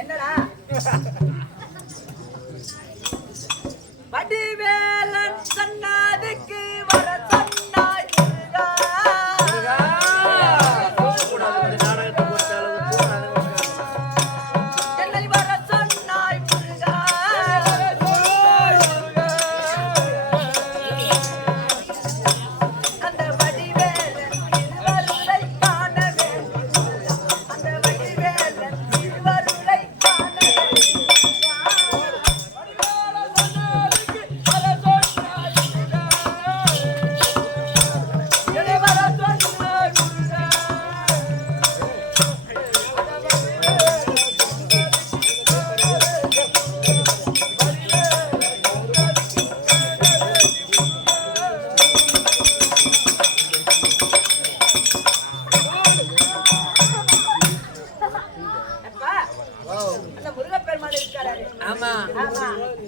என்னடா வடிவேலன் சன்னாதிக்கு வர சொன்னாய் என்னை வர சொன்னாய் முருகா அந்த வடிவேலன் இருவருளை காண வேண்டும் அந்த வடிவேலன் இருவருளை காண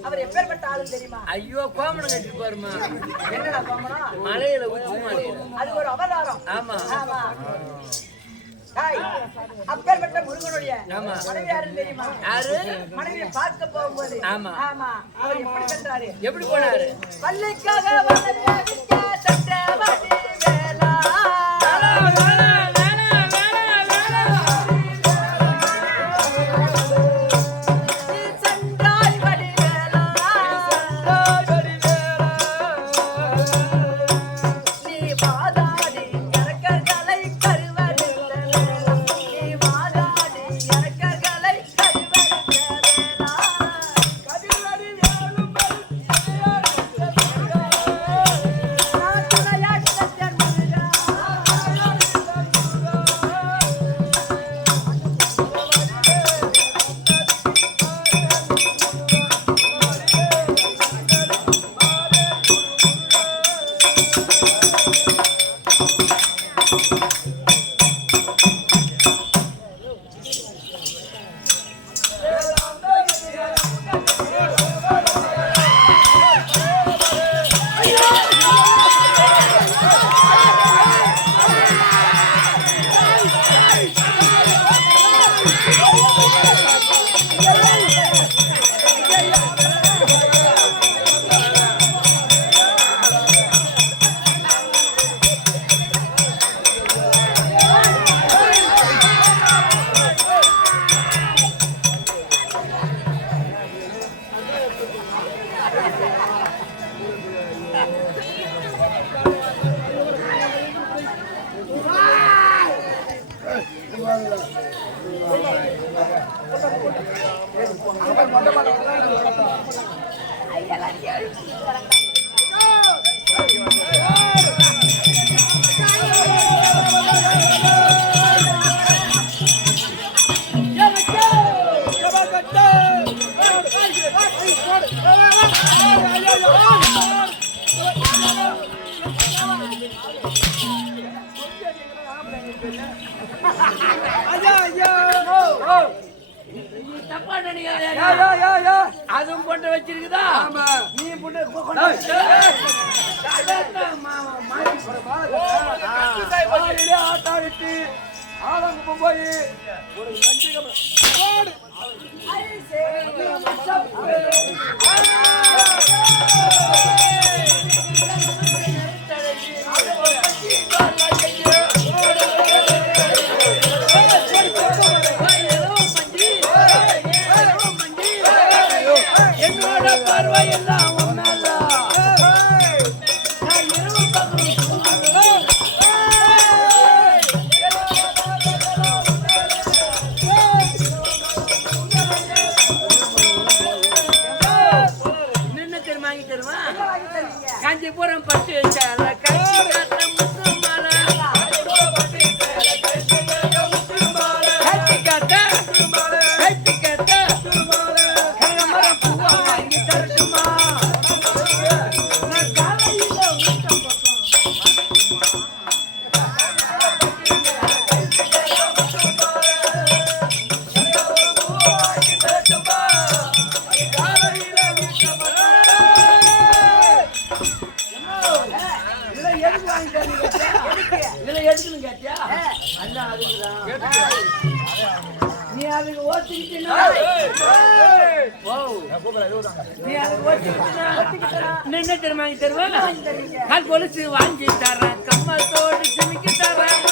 அவர் எப்பேற்பட்ட ஆளு தெரியுமா? ஐயோ கோமணம் கட்டிட்டு பாருமா. என்னடா கோமணம்? மலையில உச்சி மலையில அது ஒரு அவதாரம். ஆமா ஆமா. அப்பேற்பட்ட முருகனுடைய மனைவி யாருன்னு தெரியுமா? யாரு? மனைவியை பார்க்க போகும்போது ஆமா ஆமா அவர் எப்படி சென்றாரு? எப்படி போனாரு? பள்ளிக்காக வந்தவிக்க சட்டவாடி வேலா அதுவும் போட்டு வச்சிருக்குதா? நீ போட்டு ஆட்டாடிட்டு ஆலங்க போய் ஒரு எதுக்கு வாங்கி தரீங்க? இதுல எடுக்கணும் கேட்டியா? அல்ல அதுதான். நீ அதுக்கு ஓட்டிக்கிட்டீங்கன்னா நீ அதுக்கு ஓட்டிக்கிட்டா என்ன தெரியுமா தருவேன்? கால் கொலுசு வாங்கி தரேன், கம்மத்தோடு சிமிக்கி தரேன்,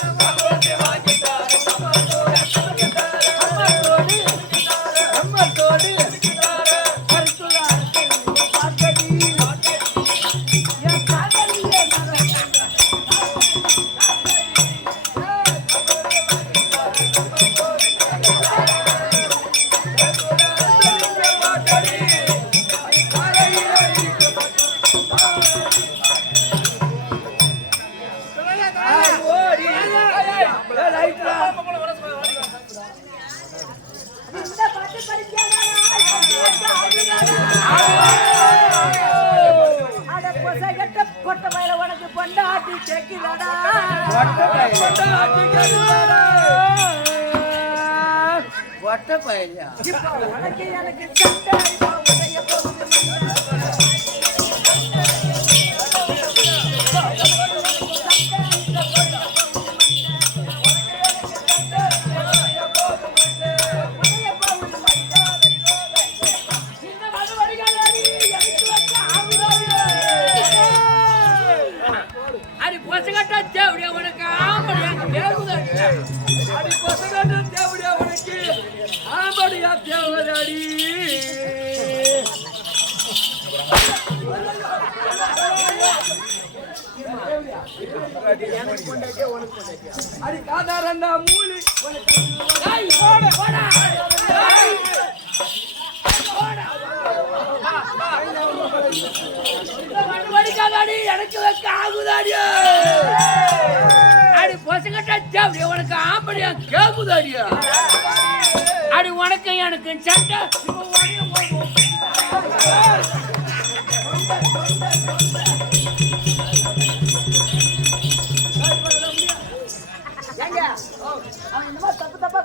எனக்கு வைக்க ஆகுதாடியா? அடி பொசகட்டா உனக்கு ஆம்படியா கேக்குதாடியா? அடி உனக்கு எனக்கு சட்டை தப்பு தப்பா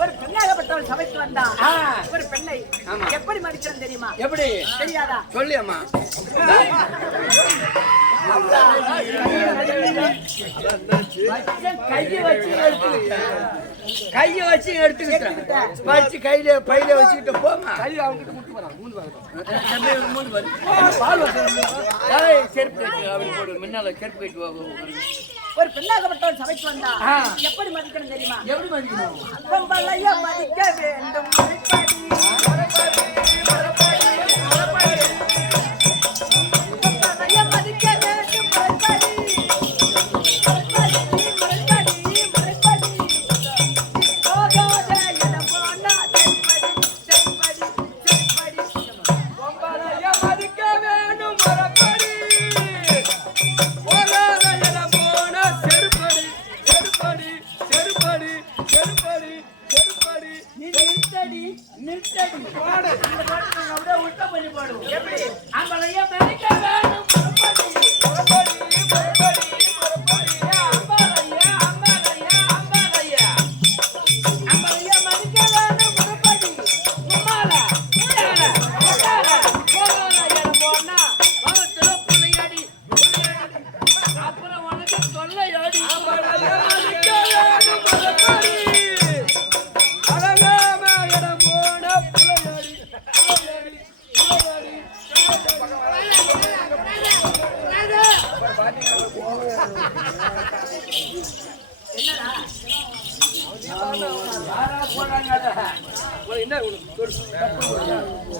ஒரு பெண்ணாகப்பட்டவள் சபைக்கு வந்தா ஒரு பெண்ணை எப்படி மதிக்கிறேன் தெரியுமா? எப்படி தெரியாதா? சொல்லியம்மா. கைய வச்சு எடுத்துக்கிட்டேன் வச்சு கையில பையில வச்சுக்கிட்டு போமா கையில அவங்க முன்னால செருப்பு கட்டு ஒரு பெண்ணாகப்பட்டவள் சபைக்கு வந்தா எப்படி மதிக்கணும் தெரியுமா? எப்படி மதிக்கணும்? ரொம்பலையா மதிக்க வேண்டும்.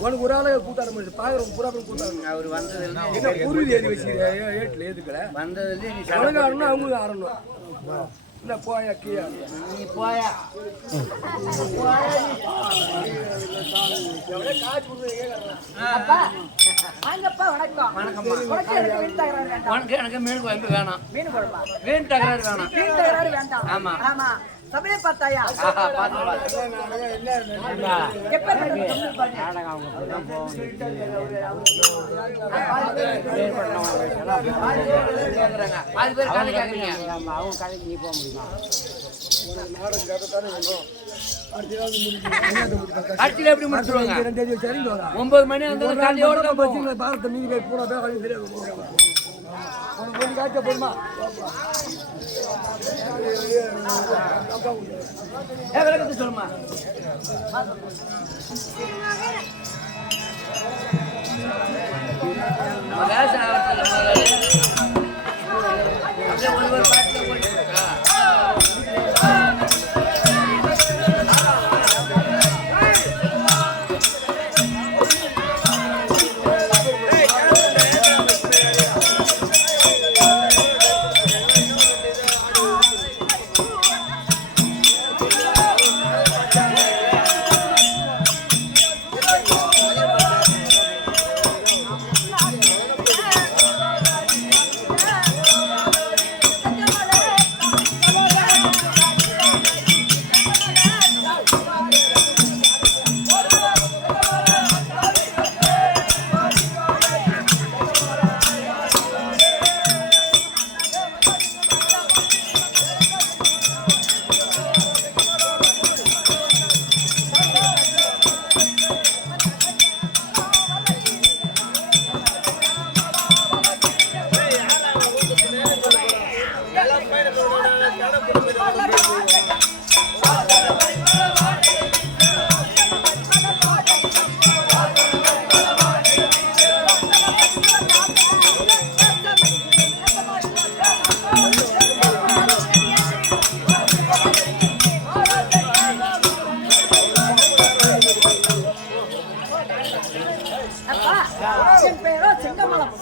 உனக்கு ஒரு ஆளு கூட்டார பாக்குறோம் புறா கூட்டாங்க. அவர் வந்ததுல குருவி ஏறி வச்சு ஏட்டுல ஏதுக்கல வந்ததுல உனக்கு ஆடணும் அவங்களுக்கு ஆடணும். இல்ல போயா கீழே நீ போயா எனக்கு மீன் குழம்பு வேணாம். மீன் குழம்பா? மீன் தகராறு வேணாம். மீன் தகராறு வேண்டாம். ஆமா ஆமா சபையை பார்த்தாயா? அடுத்த எப்படி முடிச்சுருவாங்க? 9 மணி அந்த காலையோட தான் போகும். பாரத மீதி பூரா பேர் தெரியாது காட்ட போதுமா விளக்கத்தை சொல்லுமா. ஒரு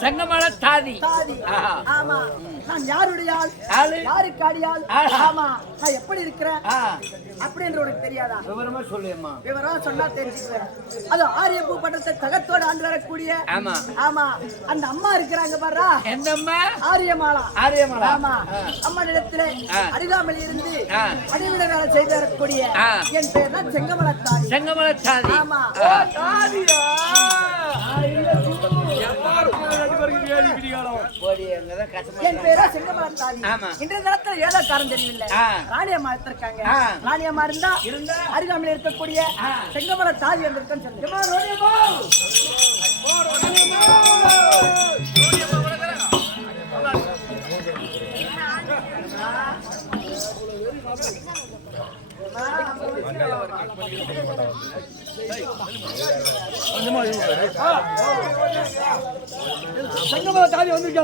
செங்கமல தாதி. ஆமா, நான் யாருடைய ஆள், யாருக்கு அடியாள், ஆமா, நான் எப்படி இருக்கிறேன் அப்படின்ற உனக்கு தெரியாதா? விவரமா சொல்லுமா. விவரமா சொன்னா தெரிஞ்சுக்குவேன். அது ஆரியப்பூ பட்டத்தை தகத்தோடு ஆண்டு வரக்கூடிய ஆமா அந்த அம்மா இருக்கிறாங்க பாரு. எந்த அம்மா? ஆரியமாலா. ஆரியமாலா. ஆமா, அம்மா இடத்துல அருகாமல் இருந்து அடிவிட வேலை செய்து வரக்கூடிய என் பேர் தான் செங்கமல தாதி. செங்கமல தாதி. ஆமா. என் பேரா செங்கமல தாதி. இன்றைய நேரத்தில் ஏதோ காரணம் தெரியவில்லை. ராணியம்மா இருக்காங்க. ராணியம்மா இருந்தா அருகாமையில் இருக்கக்கூடிய செங்கமல தாதி வந்திருக்கேன்னு சொல்லுங்க. செங்கமல தாதி வந்திருக்காங்க.